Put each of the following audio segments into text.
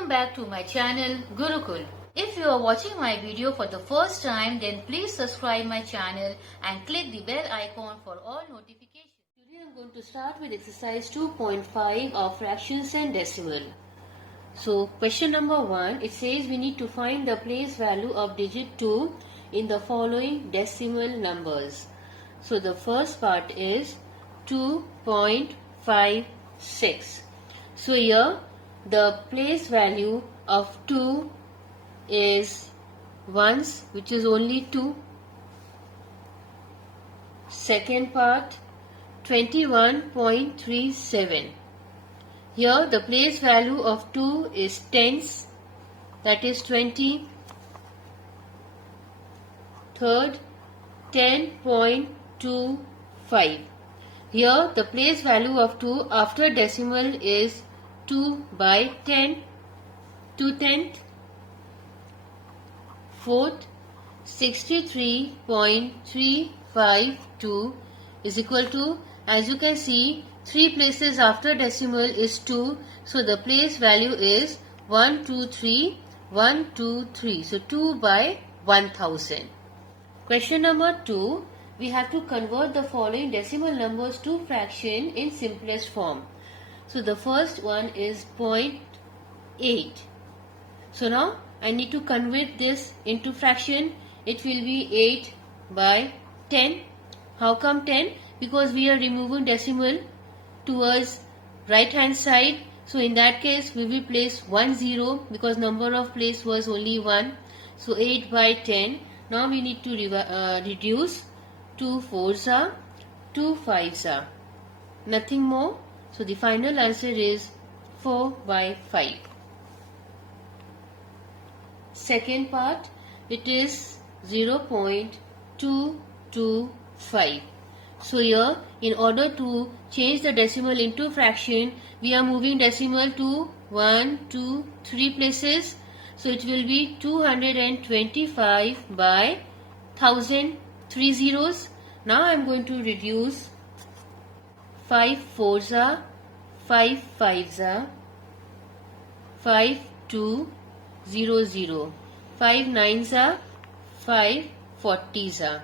Welcome back to my channel Gurukul. If you are watching my video for the first time, then please subscribe my channel and click the bell icon for all notifications. Today I am going to start with exercise 2.5 of fractions and decimal. So question number 1, it says we need to find the place value of digit 2 in the following decimal numbers. So the first part is 2.56. So here the place value of 2 is ones, which is only 2. Second part, 21.37. Here the place value of 2 is tens, that is 20. Third, 10.25. Here the place value of 2 after decimal is 2 by 10, 2/10. Fourth, 63.352 is equal to, as you can see, 3 places after decimal is 2, so the place value is 123, 123, so 2 by 1000. Question number 2, we have to convert the following decimal numbers to fraction in simplest form. So the first one is 0.8. So now I need to convert this into fraction. It will be 8 by 10. How come 10? Because we are removing decimal towards right hand side. So in that case we will place 1 0 because number of place was only 1. So 8 by 10. Now we need to reduce. 2 4s are, 2 5s are. Nothing more. So the final answer is 4 by 5. Second part, it is 0.225. So here, in order to change the decimal into fraction, we are moving decimal to 1, 2, 3 places. So it will be 225 by 1000, 3 zeros. Now I am going to reduce. 5 4s are, 5 5s are, 5 2 0 0, 5 9s are, 5 40s are.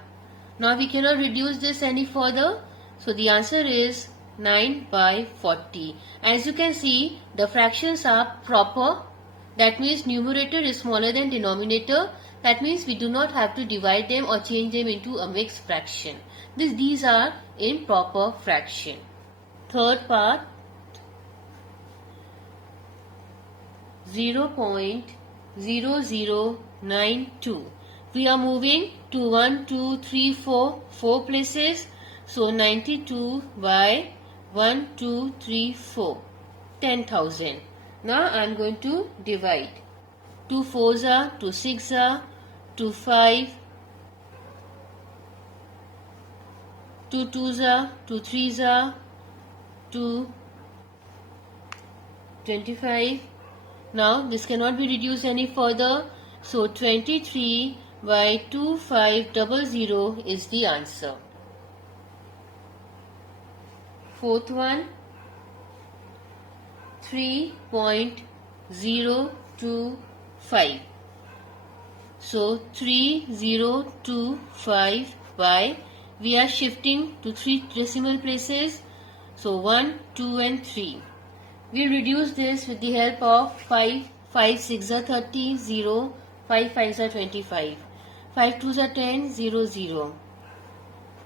Now we cannot reduce this any further, so the answer is 9 by 40. As you can see, the fractions are proper. That means numerator is smaller than denominator. That means we do not have to divide them or change them into a mixed fraction. These are in proper fraction. Third part, 0.0092. We are moving to 1, 2, 3, 4 places. So 92 by 1, 2, 3, 4, 10,000. Now I am going to divide. 2 4s are, 2 6 are, 2 5, 2 2s are, 2 3s are, 2 25. Now this cannot be reduced any further, so 23 by 2500 is the answer. Fourth one, 3.025. So 3025 by, we are shifting to 3 decimal places. So 1, 2 and 3. We reduce this with the help of 5. 5 6 are 30, 0. 5 5s are 25. 5 2s are 10, 0 0.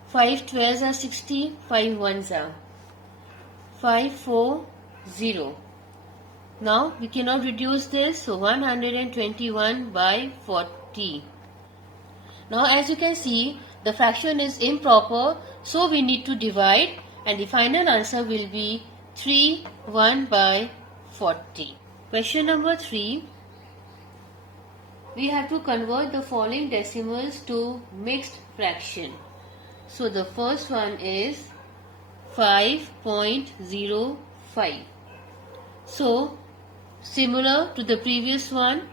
5 12s are 60, 5 1s are. 5 4 0. Now we cannot reduce this, so 121 by 40. Now as you can see, the fraction is improper, so we need to divide, and the final answer will be 3 1 by 40. Question number 3. We have to convert the following decimals to mixed fraction. So the first one is 5.05. So similar to the previous one,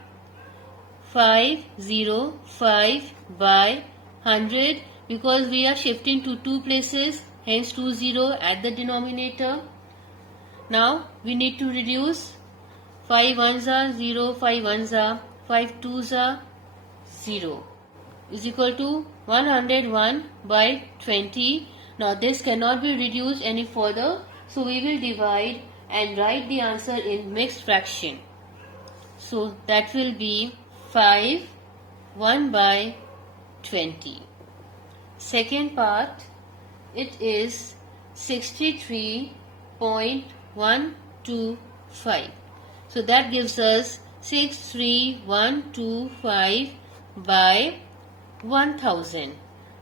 505 by 100, because we are shifting to 2 places, hence 20 at the denominator. Now we need to reduce 5 ones are 0, 5 ones are 5 twos are 0 is equal to 101 by 20. Now this cannot be reduced any further, so we will divide and write the answer in mixed fraction. So that will be 5 1 by 20. Second part, it is 63.125. So that gives us 63125 by 1000.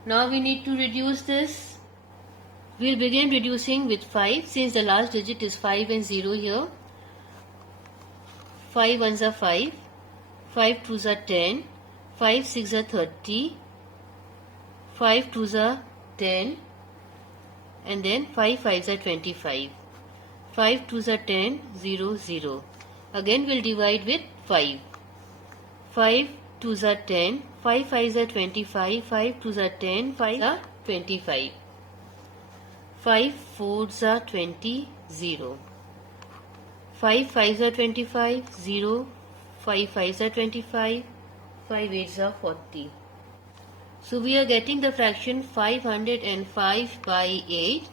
Now we need to reduce this. We'll begin reducing with 5 since the last digit is 5 and 0 here. 5 ones are 5, 5 twos are 10, 5 six are 30, 5 twos are 10, and then 5 fives are 25. 5 twos are 10, 0, 0. Again we'll divide with 5. 5 twos are 10, 5 fives are 25, 5 twos are 10, 5 are 25. 5 fours are 20, 0. 5 fives are 25, 0. 5 fives are 25, 5 eights are 40. So we are getting the fraction 505 by 8.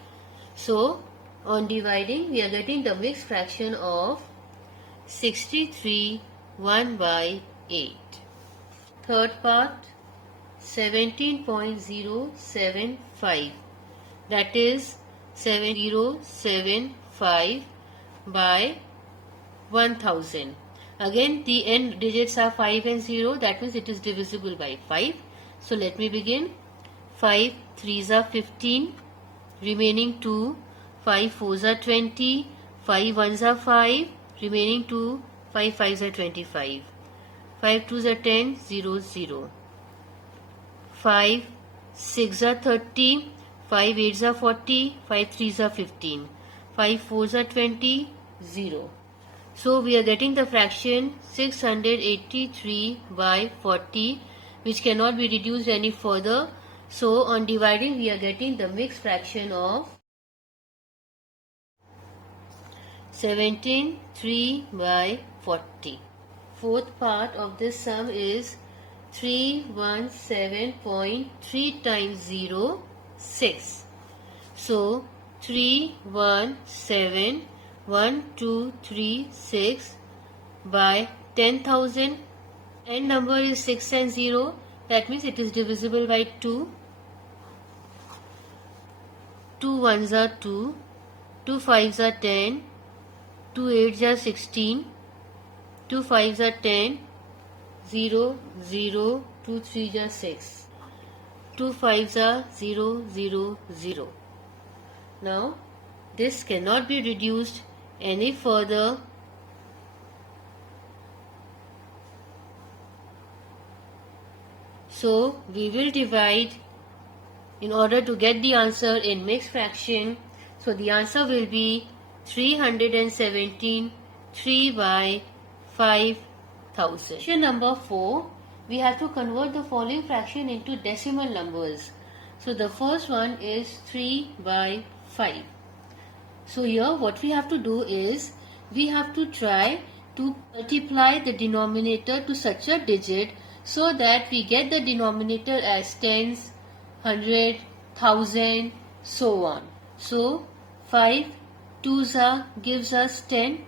So on dividing we are getting the mixed fraction of 63 1 by 8. Third part, 17.075, that is 7075 by 1000. Again the end digits are 5 and 0, that means it is divisible by 5. So let me begin. 5 threes are 15, remaining 2. 5 fours are 20, 5 ones are 5, remaining 2. 5 fives are 25. 5 twos are 10, 0, 0. 5 6 are 30, 5 eights are 40, 5 threes are 15. 5 fours are 20, 0. So we are getting the fraction 683 by 40, which cannot be reduced any further. So on dividing we are getting the mixed fraction of 17.3 by 40. Fourth part of this sum is 317.3 times 0, 6. So 3171236 by 10,000. End number is 6 and 0, that means it is divisible by 2. 2 ones are 2, 2 fives are 10, 2 eights are 16, 2 fives are 10, 0, 0, 2 threes are 6, 2 fives are 0, 0, 0. Now this cannot be reduced any further. So we will divide in order to get the answer in mixed fraction. So the answer will be 317 3 by 5000. Question number 4. We have to convert the following fraction into decimal numbers. So the first one is 3 by 5. So here what we have to do is we have to try to multiply the denominator to such a digit so that we get the denominator as tens, 100, 1000, so on. So 5 twos gives us 10.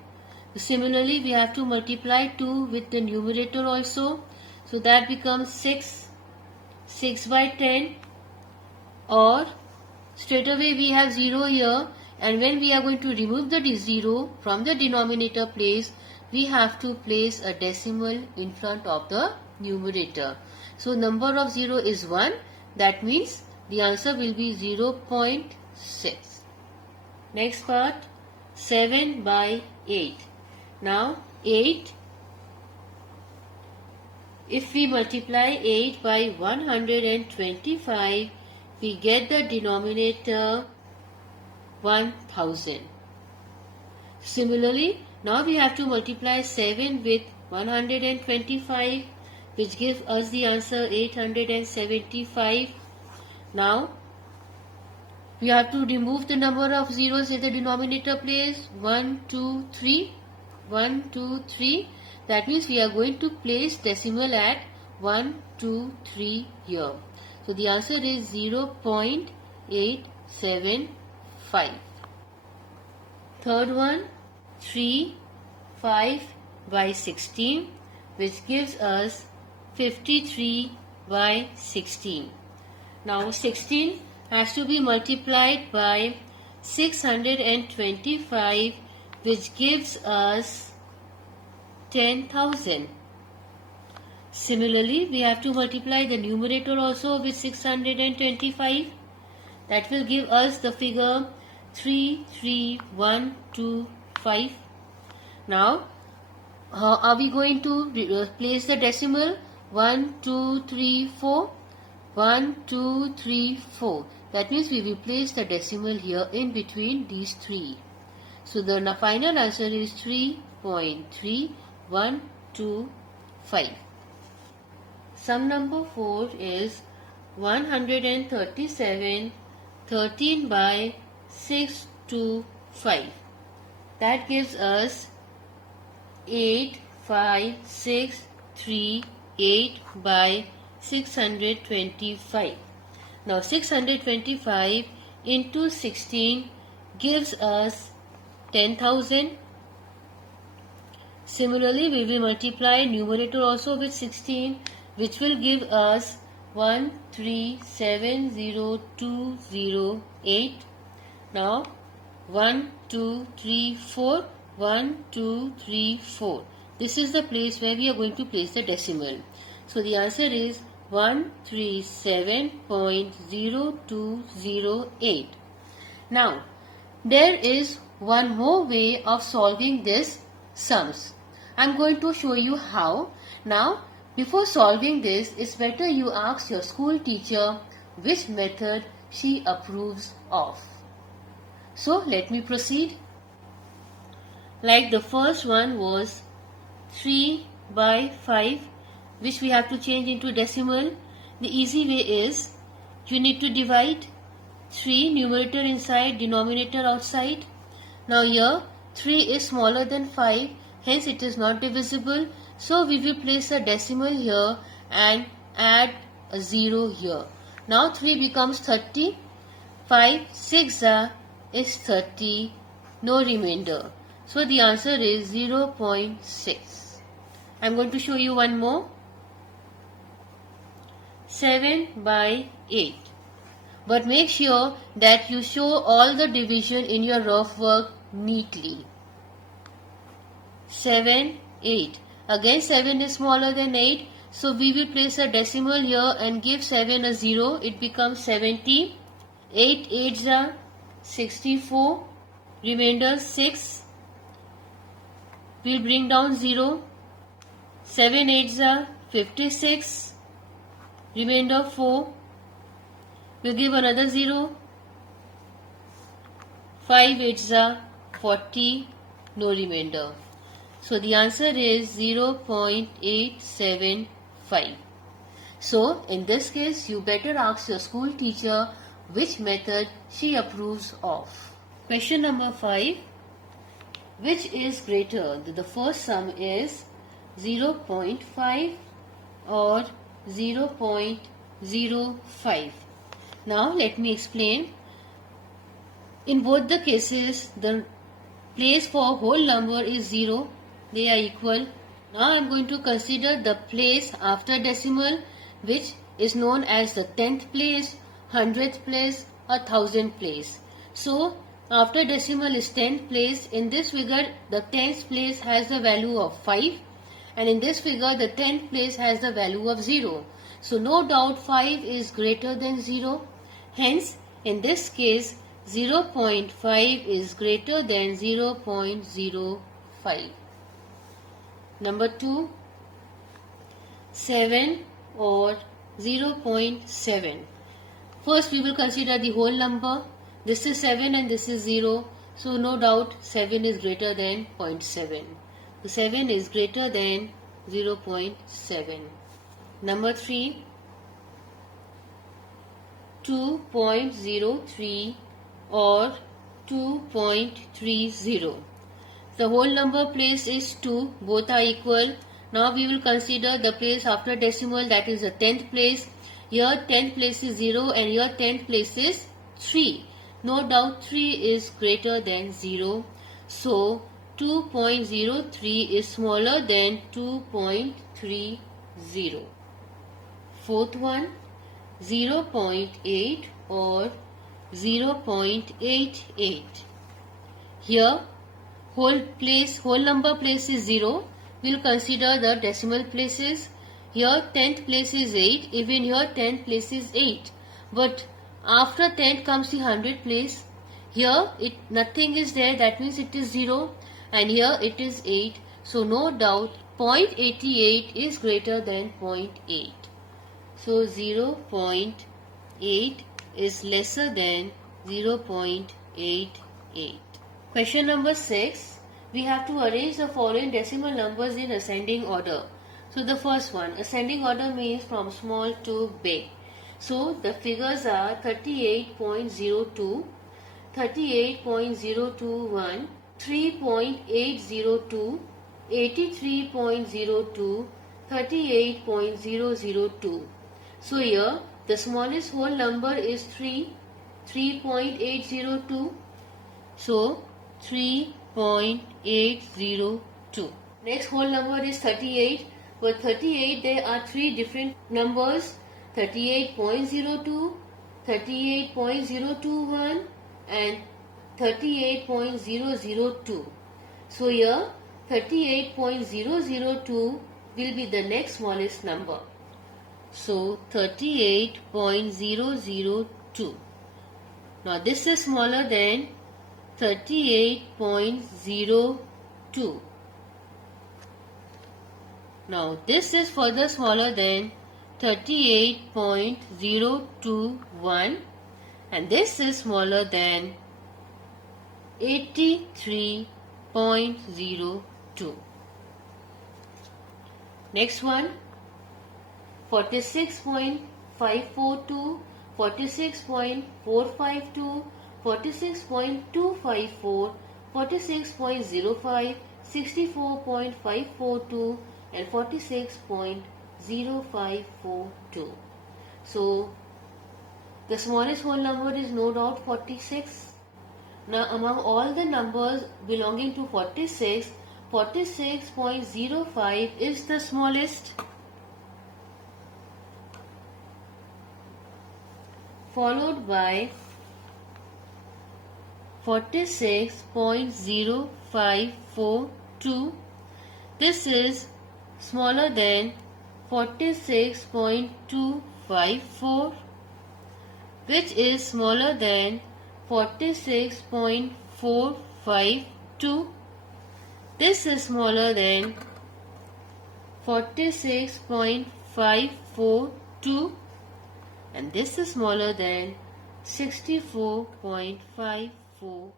Similarly we have to multiply 2 with the numerator also. So that becomes 6, 6 by 10, or straight away we have 0 here, and when we are going to remove the 0 from the denominator place, we have to place a decimal in front of the numerator. So number of 0 is 1, that means the answer will be 0.6. Next part, 7 by 8. Now 8, if we multiply 8 by 125, we get the denominator 1000. Similarly, now we have to multiply 7 with 125, which gives us the answer 875. Now we have to remove the number of zeros in the denominator place, 1, 2, 3. 1, 2, 3. That means we are going to place decimal at 1, 2, 3 here. So the answer is 0.875. Third one, 3, 5 by 16, which gives us 53 by 16. Now 16 has to be multiplied by 625, which gives us 10,000. Similarly, we have to multiply the numerator also with 625. That will give us the figure 33125. Now, how are we going to place the decimal? 1, 2, 3, 4. 1, 2, 3, 4. That means we will place the decimal here in between these three. So the final answer is 3.3125. Sum number 4 is 137, 13 by 6 to 5. That gives us 8, 5, 6, 3, 8 by 625. Now 625 into 16 gives us 10,000. Similarly, we will multiply numerator also with 16, which will give us 1370208. Now 1, 2, 3, 4. 1, 2, 3, 4. This is the place where we are going to place the decimal. So the answer is 137.0208. Now, there is one more way of solving this sums. I am going to show you how. Now, before solving this, it's better you ask your school teacher which method she approves of. So, let me proceed. Like the first one was 3 by 5, which we have to change into decimal. The easy way is you need to divide 3 numerator inside, denominator outside. Now here 3 is smaller than 5, hence it is not divisible. So we will place a decimal here and add a 0 here. Now 3 becomes 30. 5 6 is 30. No remainder. So the answer is 0.6. I am going to show you one more. 7 by 8. But make sure that you show all the division in your rough work neatly. 7, 8. Again 7 is smaller than 8. So we will place a decimal here and give 7 a 0. It becomes 70. 8 8s are 64. Remainder 6. We'll bring down 0. 7 8s are 56. Remainder 4. We'll give another 0. 5 8s are 40. No remainder. So the answer is 0.875. So in this case, you better ask your school teacher which method she approves of. Question number 5. Which is greater? The first sum is 0.5 or 0.05. Now let me explain. In both the cases, the place for whole number is 0. They are equal. Now I am going to consider the place after decimal, which is known as the 10th place, 100th place or 1000th place. So after decimal is 10th place. In this figure, the 10th place has the value of 5. And in this figure, the 10th place has the value of 0. So no doubt 5 is greater than 0. Hence, in this case, 0.5 is greater than 0.05. Number 2, 7 or 0.7. First, we will consider the whole number. This is 7 and this is 0. So no doubt 7 is greater than 0.7. So 7 is greater than 0.7. Number 3, 2.03 or 2.30. The whole number place is 2, both are equal. Now we will consider the place after decimal, that is the 10th place. Here 10th place is 0 and here 10th place is 3. No doubt 3 is greater than 0. So 2.03 is smaller than 2.30. Fourth one, 0.8 or 0.88. Here whole number place is 0. We'll consider the decimal places. Here 10th place is 8. Even here 10th place is 8. But after 10th comes the 100th place. Here nothing is there, that means it is 0. And here it is 8. So no doubt 0.88 is greater than 0.8. So 0.8 is lesser than 0.88. Question number 6. We have to arrange the following decimal numbers in ascending order. So the first one, ascending order means from small to big. So the figures are 38.02, 38.021, 3.802, 83.02, 38.002. So here the smallest whole number is 3.802. So 3.802. Next whole number is 38. For 38 there are 3 different numbers, 38.02, 38.021 and 38.002. So here 38.002 will be the next smallest number. So 38.002. Now this is smaller than 38.02. Now this is further smaller than 38.021 and this is smaller than 83.02. Next one, 46.542, 46.452, 46.254, 46.05, 64.542 and 46.0542. So the smallest whole number is no doubt 46. Now among all the numbers belonging to 46, 46.05 is the smallest, followed by 46.0542. This is smaller than 46.254, which is smaller than 46.452. This is smaller than 46.542 and this is smaller than 64.542.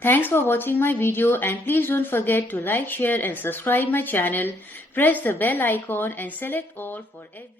Thanks for watching my video and please don't forget to like, share and subscribe my channel. Press the bell icon and select all for every